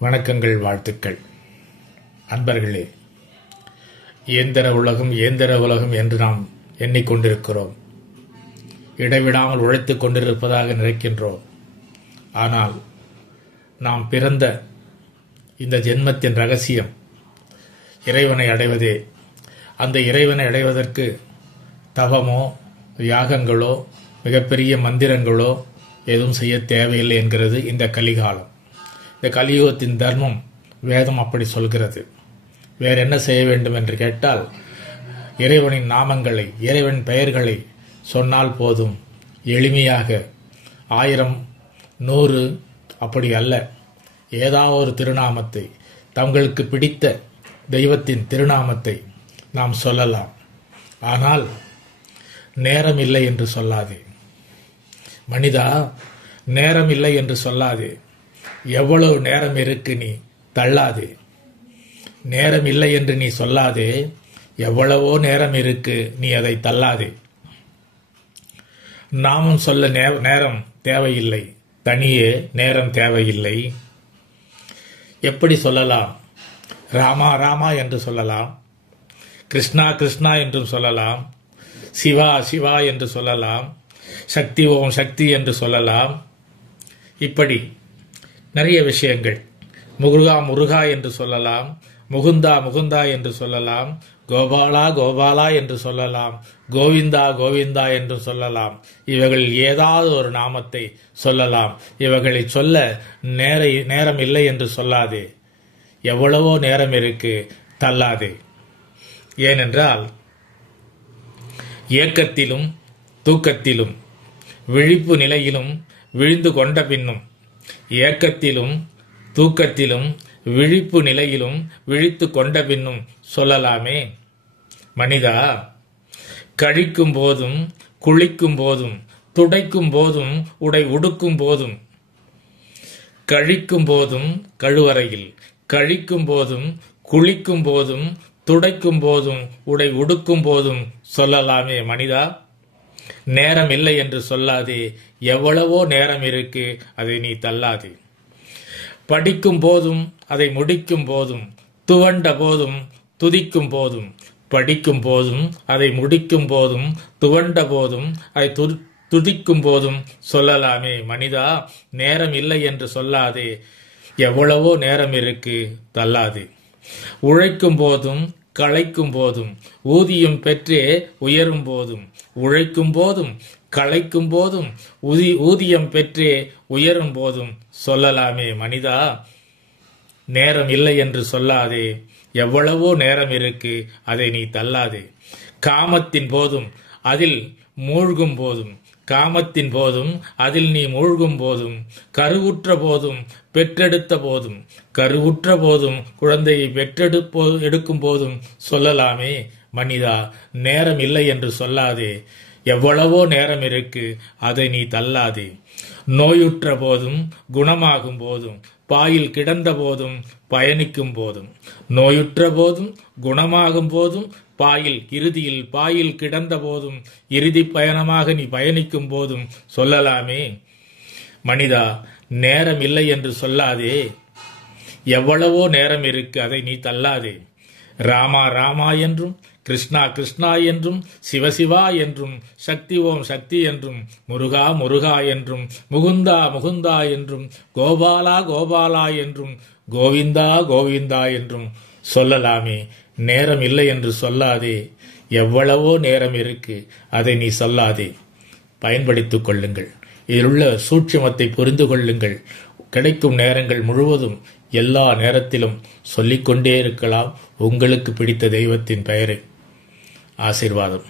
வணக்கங்கள், வாழ்த்துக்கள். அன்பர்களே, இயந்திர உலகம் என்று நாம் எண்ணிக்கொண்டிருக்கிறோம். இடைவிடாமல் உழைத்துக் கொண்டிருப்பதாக நினைக்கின்றோம். ஆனால் நாம் பிறந்த இந்த ஜென்மத்தின் ரகசியம் இறைவனை அடைவதே. அந்த இறைவனை அடைவதற்கு தவமோ யாகங்களோ மிகப்பெரிய மந்திரங்களோ எதுவும் செய்ய தேவையில்லை என்கிறது இந்த கலிகாலம். இந்த கலியுகத்தின் தர்மம் வேதம் அப்படி சொல்கிறது. வேற என்ன செய்ய வேண்டும் என்று கேட்டால், இறைவனின் நாமங்களை, இறைவன் பெயர்களை சொன்னால் போதும். எளிமையாக 1000, 100 அப்படி அல்ல, ஏதாவது ஒரு திருநாமத்தை, தங்களுக்கு பிடித்த தெய்வத்தின் திருநாமத்தை நாம் சொல்லலாம். ஆனால் நேரம் இல்லை என்று சொல்லாதே மனிதா, நேரம் இல்லை என்று சொல்லாதே. எவ்வளவு நேரம் இருக்கு நீ தள்ளாதே. நேரம் இல்லை என்று நீ சொல்லாதே. எவ்வளவோ நேரம் இருக்கு, நீ அதை தள்ளாதே. நாமும் சொல்ல நேரம் தேவையில்லை, தனியே நேரம் தேவையில்லை. எப்படி சொல்லலாம்? ராமா ராமா என்று சொல்லலாம், கிருஷ்ணா கிருஷ்ணா என்றும் சொல்லலாம், சிவா சிவா என்று சொல்லலாம், சக்தி ஓம் சக்தி என்று சொல்லலாம். இப்படி நிறைய விஷயங்கள். முருகா முருகா என்று சொல்லலாம், முகுந்தா முகுந்தா என்று சொல்லலாம், கோபாலா கோபாலா என்று சொல்லலாம், கோவிந்தா கோவிந்தா என்று சொல்லலாம். இவைகளில் ஏதாவது ஒரு நாமத்தை சொல்லலாம். இவைகளை சொல்ல நேரம் இல்லை என்று சொல்லாதே. எவ்வளவோ நேரம் இருக்கு, தள்ளாதே. ஏனென்றால் ஏக்கத்திலும் தூக்கத்திலும் விழிப்பு நிலையிலும் விழிந்து கொண்ட பின்னும், ஏக்கத்திலும் தூக்கத்திலும் விழிப்பு நிலையிலும் விழித்து கொண்ட பின்னும் சொல்லலாமே. மனிதா, கழிக்கும் போதும் குளிக்கும் போதும் துடைக்கும் போதும் உடை உடுக்கும் போதும், கழிக்கும் போதும் கழுவறையில், கழிக்கும் போதும் குளிக்கும் போதும் துடைக்கும் போதும் உடை உடுக்கும் போதும் சொல்லலாமே. மனிதா, நேரம் இல்லை என்று சொல்லாதே. எவ்வளவோ நேரம் இருக்கு, அதை நீ தள்ளாதே. படிக்கும் போதும் அதை முடிக்கும் போதும், துவண்ட போதும் துதிக்கும் போதும், படிக்கும் போதும் அதை முடிக்கும் போதும், துவண்ட போதும் அதை துதிக்கும் போதும் சொல்லலாமே. மனிதா, நேரம் இல்லை என்று சொல்லாதே. எவ்வளவோ நேரம் இருக்கு, தள்ளாதே. உழைக்கும் போதும் களைக்கும் போதும், ஊதியம் பெற்றே உயரும் போதும், உழைக்கும் போதும் களைக்கும் போதும் ஊதியம் பெற்றே உயரும் போதும் சொல்லலாமே. மனிதா, நேரம் இல்லை என்று சொல்லாதே. எவ்வளவோ நேரம் இருக்கு, அதை நீ தள்ளாதே. காமத்தின் போதும் அதில் மூழ்கும் போதும், காமத்தின் போதும் அதில் நீ மூழ்கும் போதும், கருவுற்ற போதும் பெற்றெடுத்த போதும், கருவுற்ற போதும் குழந்தையை எடுக்கும் போதும் சொல்லலாமே. மனிதா, நேரம் இல்லை என்று சொல்லாதே. எவ்வளவோ நேரம் இருக்கு, அதை நீ தள்ளாதே. நோயுற்ற போதும் குணமாகும் போதும், பாயில் கிடந்த போதும் பயணிக்கும் போதும், நோயுற்ற போதும் குணமாகும் போதும் இறுதியில் பாயில் கிடந்த போதும் இறுதி பயணமாக நீ பயணிக்கும் போதும் சொல்லலாமே. மனிதா, நேரம் இல்லை என்று சொல்லாதே. எவ்வளவோ நேரம் இருக்கு, அதை நீ தள்ளாதே. ராமா ராமா என்றும், கிருஷ்ணா கிருஷ்ணா என்றும், சிவசிவா என்றும், சக்தி ஓம் சக்தி என்றும், முருகா முருகா என்றும், முகுந்தா முகுந்தா என்றும், கோபாலா கோபாலா என்றும், கோவிந்தா கோவிந்தா என்றும் சொல்லலாமே. நேரம் இல்லை என்று சொல்லாதே. எவ்வளவோ நேரம் இருக்கு, அதை நீ சொல்லாதே. பயன்படுத்திக் கொள்ளுங்கள். இதிலுள்ள சூட்சுமத்தை புரிந்து கொள்ளுங்கள். கிடைக்கும் நேரங்கள் முழுவதும் எல்லா நேரத்திலும் சொல்லிக்கொண்டே இருக்கலாம் உங்களுக்கு பிடித்த தெய்வத்தின் பெயரை. ஆசீர்வாதம்.